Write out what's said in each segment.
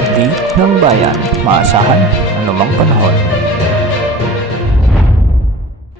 update ng bayan, maasahan anumang panahon.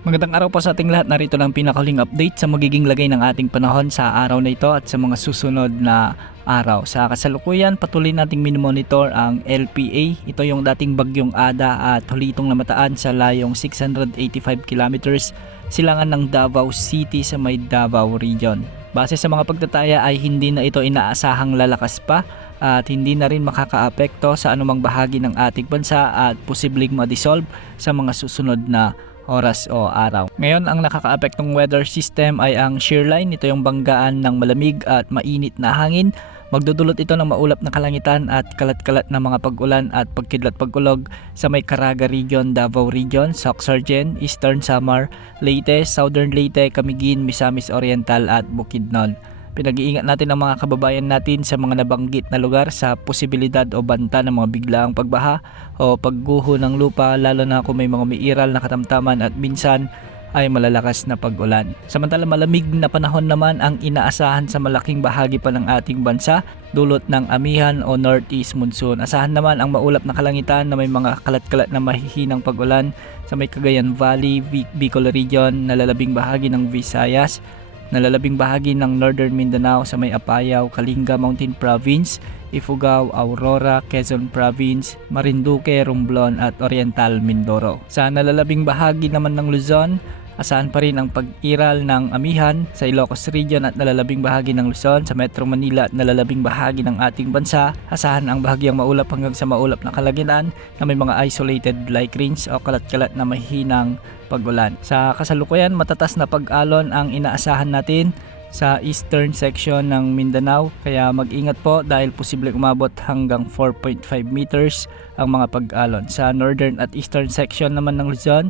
Magandang araw po sa ating lahat. Narito lang pinakahuling update sa magiging lagay ng ating panahon sa araw na ito at sa mga susunod na araw. Sa kasalukuyan, patuloy nating minomonitor ang LPA. Ito yung dating bagyong Ada at huli itong namataan sa layong 685 kilometers silangan ng Davao City sa may Davao Region. Base sa mga pagtataya ay hindi na ito inaasahang lalakas pa at hindi na rin makakaapekto sa anumang bahagi ng ating bansa at posibleng ma-dissolve sa mga susunod na oras o araw. Ngayon, ang nakakaapektong weather system ay ang shear line. Ito yung banggaan ng malamig at mainit na hangin. Magdudulot ito ng maulap na kalangitan at kalat-kalat na mga pag-ulan at pagkidlat pag-ulog sa may Caraga Region, Davao Region, Soxargen, Eastern Samar, Leyte, Southern Leyte, Camiguin, Misamis Oriental at Bukidnon. Pinag-iingat natin ang mga kababayan natin sa mga nabanggit na lugar sa posibilidad o banta ng mga biglaang pagbaha o pagguho ng lupa, lalo na kung may mga umiiral na katamtaman at minsan ay malalakas na pag-ulan. Samantala, malamig na panahon naman ang inaasahan sa malaking bahagi pa ng ating bansa dulot ng amihan o northeast monsoon. Asahan naman ang maulap na kalangitan na may mga kalat-kalat na mahihinang pag-ulan sa may Cagayan Valley, Bicol Region, nalalabing bahagi ng Visayas, nalalabing bahagi ng Northern Mindanao sa may Apayao, Kalinga Mountain Province, Ifugao, Aurora, Quezon Province, Marinduque, Romblon at Oriental Mindoro. Sa nalalabing bahagi naman ng Luzon, asahan pa rin ang pag-iral ng amihan sa Ilocos Region at nalalabing bahagi ng Luzon, sa Metro Manila at nalalabing bahagi ng ating bansa. Asahan ang bahagyang maulap hanggang sa maulap na kalangitan na may mga isolated light rains o kalat-kalat na mahinang pag-ulan. Sa kasalukuyan, matatas na pag-alon ang inaasahan natin sa eastern section ng Mindanao, kaya mag-ingat po dahil posibleng umabot hanggang 4.5 meters ang mga pag-alon. Sa northern at eastern section naman ng Luzon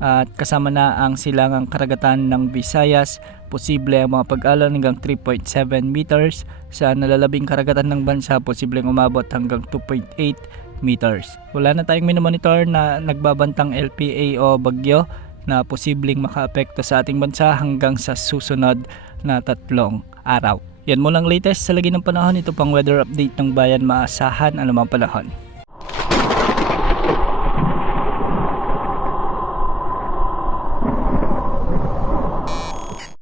at kasama na ang silangang karagatan ng Visayas, posible ang mga pag-alon hanggang 3.7 meters. Sa nalalabing karagatan ng bansa, posibleng umabot hanggang 2.8 meters. Wala na tayong minomonitor na nagbabantang LPA o bagyo na posibleng makaapekto sa ating bansa hanggang sa susunod na 3 araw. Yan mo lang latest sa lagi ng panahon. Ito pang weather update ng bayan, maasahan anumang panahon.